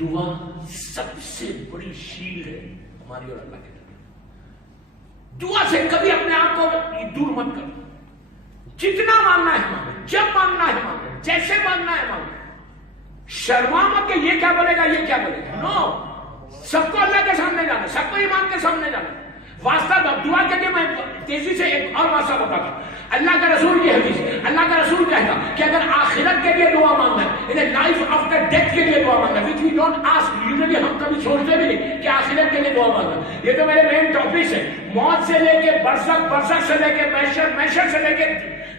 دعا سب سے بڑی شیلڈ ہے ہماری اور اللہ کے درمیان. دعا سے کبھی اپنے آپ کو دور مت کرو. جتنا مانگنا ہے مانگو, جب مانگنا ہے مانگو, جیسے مانگنا ہے مانگو. شرما مت کہ یہ کیا بولے گا, یہ کیا بولے گا. نو, سب کو اللہ کے سامنے جانا, سب کو ایمان کے سامنے جانا. واسطہ دعا کے لیے میں تیزی سے ایک اور واسطہ بتاتا ہوں. اللہ کا رسول کی حدیث, اللہ کا رسول کہتا کہ اگر آخرت کے لیے دعا مانگنا ہے, لائف آفٹر ڈیتھ کے لیے دعا مانگنا ہے, which we don't ask, usually ہم کبھی سوچتے بھی نہیں کہ آخرت کے لیے دعا مانگنا. یہ تو میرے مین ٹاپکس ہے, موت سے لے کے برزخ, برزخ سے لے کے محشر, محشر سے لے کے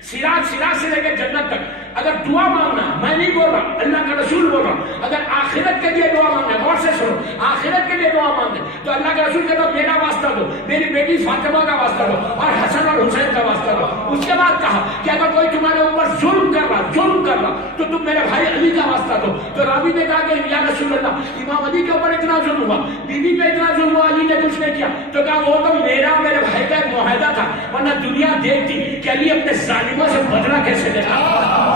سراج, سراج سے لے کے جنت تک. اگر دعا مانگنا, میں نہیں بول رہا, اللہ کا رسول بول رہا, اگر آخرت کے لیے دعا مانگنا, غور سے سنو, آخرت کے لیے دعا مانگنا تو اللہ کا رسول کہتا میرا واسطہ دو, میری بیٹی فاطمہ کا واسطہ دو, اور حسن اور حسین کا واسطہ دو. اس کے بعد کہا کہ اگر کوئی تمہارے اوپر ظلم کر رہا تو تم میرے بھائی علی کا واسطہ دو. تو راوی نے کہا کہ یا رسول اللہ, امام علی کے اوپر اتنا ظلم ہوا, بیوی پہ اتنا ظلم ہوا, علی نے کچھ نہیں کیا. تو کہا وہ تو میرا میرے بھائی کا ایک معاہدہ تھا, ورنہ دنیا دیکھتی کہ علی اپنے ظالموں سے بدلہ کیسے لیتا.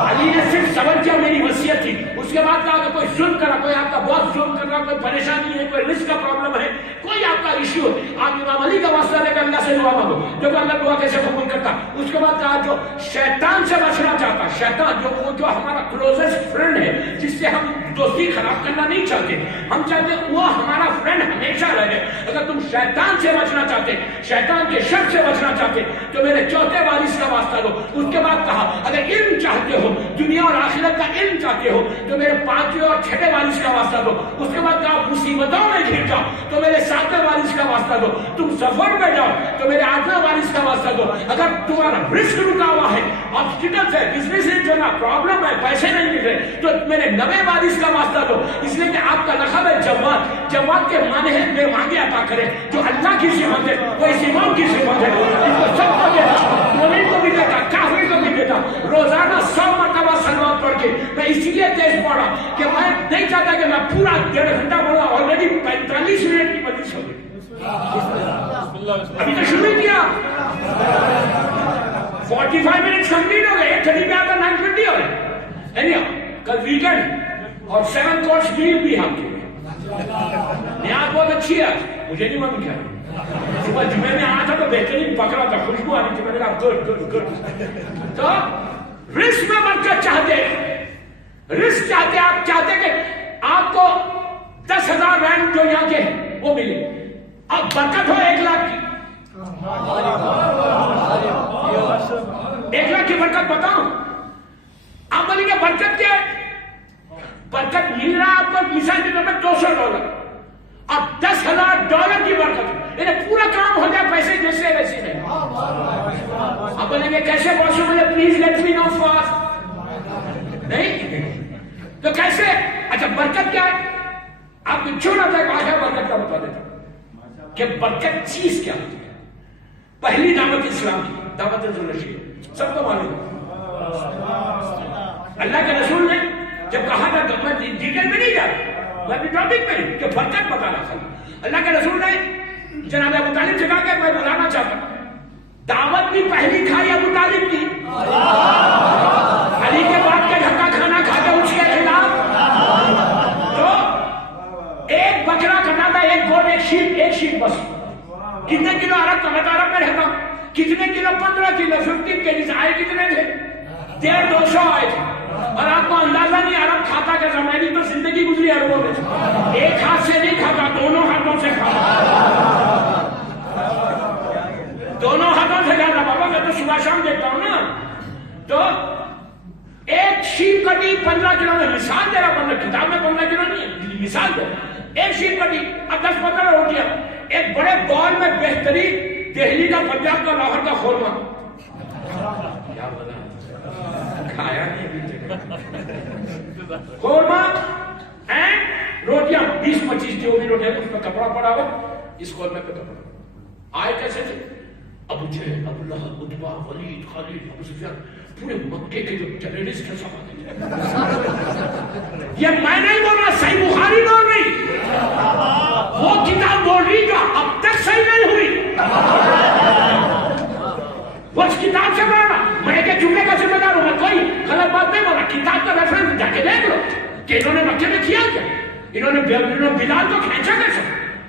علی نے صرف سبر کیا میری وصیت تھی. اس کے بعد کہا کہ کوئی ظلم کرا, کوئی آپ کا بہت ظلم کر رہا, کوئی پریشانی ہے, کوئی رزق کا پرابلم ہے, کوئی آپ کا ایشو ہے, آپ امام علی کا واسطہ لے کر اللہ سے دعا مانگو. جو اللہ دعا کیسے قبول کرتا. اس کے بعد کہا جو شیطان سے بچنا چاہتا, شیطان جو ہمارا کلوزسٹ فرینڈ ہے, جس سے ہم دوستی خراب کرنا نہیں چاہتے, ہم چاہتے وہ ہمارا فرینڈ ہمیشہ رہے. اگر تم شیطان سے بچنا چاہتے, شیطان کے شر سے بچنا چاہتے, تو میرے چوتھے وارث کا واسطہ دو. اس کے بعد کہا اگر علم چاہتے ہو, دنیا اور آخرت کا علم چاہتے ہو, تو میرے پانچویں اور چھٹے وارث کا واسطہ دو. اس کے بعد کہا مصیبتوں میں گھر جاؤ تو میرے ساتویں وارث کا واسطہ دو. تم سفر میں جاؤ تو میرے آٹھویں وارث کا واسطہ دو. اگر تمہارا رزق رکا ہوا ہے, آبسٹیکلز ہے, بزنس ہے جو نا پرابلم ہے, پیسے نہیں مل رہے, تو میرے نویں وارث کا واسطہ دو. اس لیے کہ آپ کا لقب ہے جواد. جواد کے معنی ہے بے مانگے عطا کرے. جو اللہ کی صفت ہے وہ اس امام کی صفت ہے, اس کو سب کو دیتا, مومن کو بھی دیتا, کافر کو بھی دیتا. روزانہ 100 مرتبہ صلوات پڑھ کے میں اسی لیے تیز پڑھا کہ میں نہیں چاہتا کہ میں پورا 1.5 گھنٹہ پڑھا, آلریڈی 45 منٹ کی مجلس ہو گئی. ابھی تو شروع کیا, 45 منٹ کمپلیٹ ہو گئے, 8:30 پہ آتا 9:20 ہو گئے. کل ویکینڈ اور 7 کورس میل بھی ہم کے نیاز بہت اچھی ہے. مجھے نہیں معلوم کیا صبح جمعے میں آنا تھا تو بہترین پکڑا تھا, خوشبو آ رہی تھی, میں نے کہا گڈ گڈ گڈ. تو رزق میں برکت چاہتے, رزق چاہتے, آپ چاہتے کہ آپ کو 10,000 رینک جو یہاں کے وہ ملے, اب برکت ہو 1 لاکھ کی. 1 لاکھ کی برکت بتاؤں آپ بولیں گے برکت کیا ہے. برکت مل رہا آپ کو مثال کے طور پر $200, اب $10,000 کی برکت, یعنی پورا کام ہو جائے پیسے جیسے ویسے نہیں. آپ بولیں گے کیسے پاسبل ہے, please let me know fast. نہیں تو کیسے. اچھا برکت کیا ہے, آپ کو چھوڑا تھا کہ برکت کا بتا دیتا کہ برکت چیز کیا ہوتی ہے. پہلی دعوت اسلام کی دعوت رسول, سب کو معلوم ہے. اللہ کے رسول نے جب کہا تھا, میں ڈیٹیل میں نہیں جا رہا, میں اپنی ٹاپک میں کہ برکت بتانا تھا. اللہ کے رسول نے جناب ابو طالب جگہ کے میں بلانا چاہتا ہوں, دعوت بھی پہلی کھائی ابو طالب کی, علی کے بعد کے دھکا کھانا کھا کے اس کے خلاف. تو ایک بکرا کٹا تھا, ایک گوٹ, ایک شیپ بس. کتنے کلو عرب کا, میں تو عرب میں رہتا ہوں, کتنے کلو, 15 کلو, 15 کیجز آئے کتنے تھے, 150-200 آئے تھے. اور آپ کو اندازہ نہیں عرب کھاتا کیسا, میں بھی تو زندگی گزری عربوں میں, ایک ہاتھ سے نہیں کھاتا, دونوں ہاتھوں سے کھاتا, دونوں ہاتھوں سے کھاتا. بابا میں تو صبح شام دیکھتا ہوں نا. تو ایک شیپ کٹی 15 کلو میں, مثال دے رہا, 15 کتاب میں 15 کلو نہیں ہے, مثال دے. ایک شیپ کٹی, اب 10-15 روٹیاں, ایک بڑے بال میں بہترین دہلی کا, پنجاب کا, لاہور کا خورما. کیا بنا کھایا نہیں خورما اینڈ روٹیاں 20-25 جو بھی روٹیاں, اس میں کپڑا پڑا ہوا, اس خورمے پہ کپڑا. آئے کیسے تھے, ابو جہل, ابو لہب, عتبہ, ولید, خالد, ابو سفیان, پورے مکے کے جو ٹیررسٹ ہیں سب آتے تھے. یہ میں نہیں بول رہا, صحیح بخاری بول رہی, وہ کتاب بول رہی جو اب تک صحیح نہیں ہوئی, وہ اس کتاب سے پڑھنا. میں کہ جملے کا ذمہ دار ہوں, میں کوئی غلط بات نہیں بولا, کتاب کا ریفرنس جا کے دیکھ لو کہ انہوں نے مکے میں کیا کیا. انہوں نے بلال کو کھینچا کیسے؟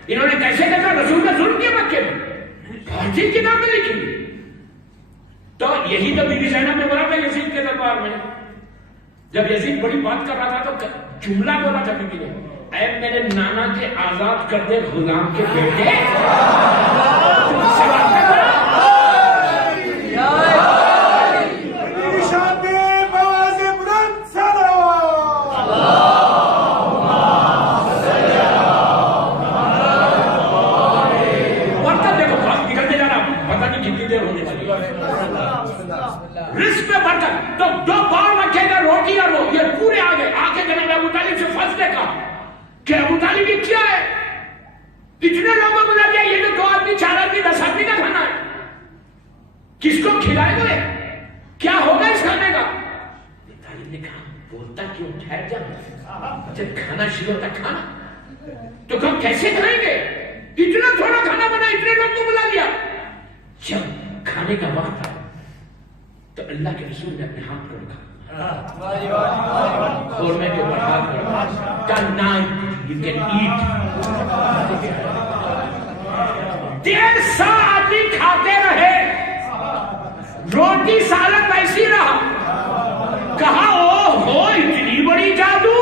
انہوں نے کیسے کہا رسول نے ظلم کیا مکے میں؟ بہت سی کتابیں لکھی. تو یہی تو بی بی زینب نے بولا تھا یزید کے دربار میں. جب یزید بڑی بات کر رہا تھا تو جملہ بولا تھا بی بی نے, اے میرے نانا کے آزاد کردے غلام کے بیٹے, تم اس سے بات کر رہا. رزق میں برکت, تو دو بار رکھے گا روٹی اور وہ, یہ پورے آگے آگے جناب ابو طالب سے فرض دیکھا کہ ابو طالب یہ کیا ہے, اتنے لوگوں کو لگ گیا, یہ تو 2 آدمی 4 آدمی 10 آدمی کا کھانا ہے, کس کو کھلائے گئے, کیا ہوگا اس کھانے کا؟ ابو طالب نے کہا بولتا کیوں, ٹھہر جا, جب کھانا شروع ہوتا کھانا تو ہم کیسے کھائیں گے, اتنا تھوڑا کھانا بنا, اتنے لوگ کو بلا لیا. جب کھانے کا وقت آیا تو اللہ کے رسول نے اپنے ہاتھ کو رکھا, خورمے کے اوپر ہاتھ رکھا, کہا now you can eat. 150 آدمی کھاتے رہے, روٹی سالن ویسی رہا. کہا او ہو اتنی بڑی جادو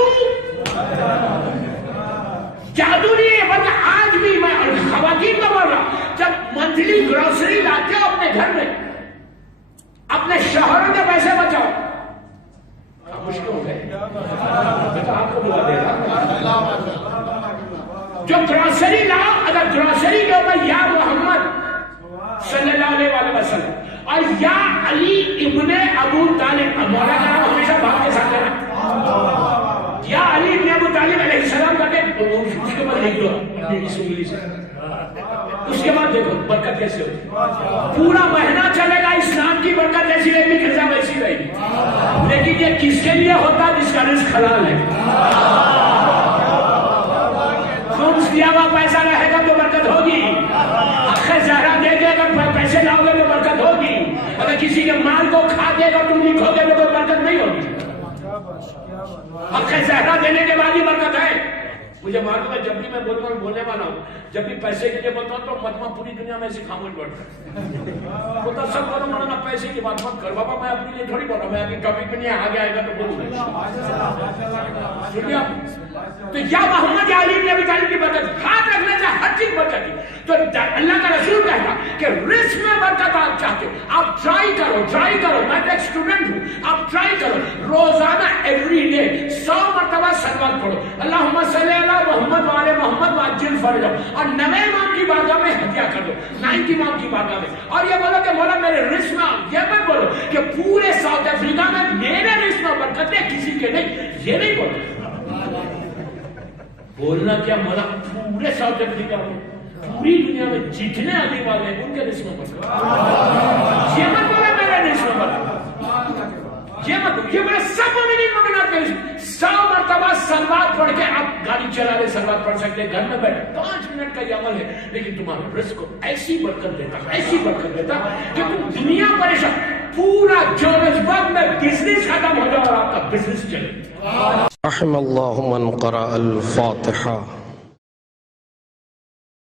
نہیں ہے, بلکہ آج بھی میں خواتین کو بول رہا, جب منتھلی گروسری لاتے ہو اپنے گھر میں, اپنے شوہروں کے پیسے بچاؤ. مشکل ہو گئے, آپ کو دعا دے رہا. جو گروسری لاؤ, اگر گروسری کے اوپر یا محمد صلی اللہ علیہ وسلم اور یا علی ابن ابو طالب, مولا کا نام ہمیشہ باپ کے ساتھ لینا, یا علی ابن ابو طالب علیہ السلام کا, اس کے بعد لکھ دو اپنی اس انگلی سے, اس کے بعد دیکھو برکت کیسے ہوتی. پورا مہینہ چلے گا, اسلام کی برکت جیسی رہے گی, غذا ویسی رہے گی. لیکن یہ کس کے لیے ہوتا جس کا رزق حلال ہے. خمس دیا ہوا پیسہ رہے گا تو برکت ہوگی, اخ زہرا دے گے اگر پیسے لاؤ گے تو برکت ہوگی, اگر کسی کے مال کو کھا دے گا تم لکھو گے تو برکت نہیں ہوگی. اخ زہرا دینے کے بعد ہی برکت ہے. مجھے معلوم ہے جب بھی میں بولنے والا ہوں, جب بھی پیسے کے لیے بولتا ہوں تو مجمع پوری دنیا میں ایسی خاموش بیٹھتا ہے. بولتا سب بولو مولانا پیسے کی بات مت کر, بابا میں اپنے لیے تھوڑی بول رہا ہوں, میں ابھی ٹاپک میں نہیں آگے آئے گا تو بولوں گا. سنیے تو یا محمد یا علی ابن ابی طالب کی برکت, ہاتھ رکھنا چاہے ہر چیز برکت کی. تو اللہ کا رسول کہتا کہ رزق میں برکت آپ چاہتے ہو, آپ ٹرائی کرو. میں ایک اسٹوڈنٹ ہوں, آپ ٹرائی کرو, روزانہ ایوری ڈے 100 مرتبہ صلوات پڑھو, اللہم صلی علی محمد وعلی محمد وعجل فرجہ, اور 90 امام کی بارگاہ میں ہدیہ کر دو, 90 امام کی بارگاہ میں, اور یہ بولو کہ مولا میرے رزق میں, یہ مت بولو کہ پورے ساؤتھ افریقہ میں میرے رزق میں برکت ہے کسی کے نہیں, یہ نہیں بولو. بولنا کیا مولا پورے ساؤتھ افریقہ میں, پوری دنیا میں جتنے آنے والے ہیں ان کے رزق میں برکت. یہ مت بولا میرے رزق میں برکت, یہ مت, یہ بولے سب مومنات کے رزق. 100 مرتبہ صلوات پڑھ کے آپ گاڑی چلا لے, صلوات پڑھ سکتے, گھر میں بیٹھے 5 منٹ کا یہ عمل ہے, لیکن تمہارے رزق کو ایسی برکت دیتا کہ تم دنیا پریشان, پورا جوہانسبرگ میں بزنس ختم ہو جائے اور آپ کا بزنس چلے. رحم اللہ من قرأ الفاتحہ.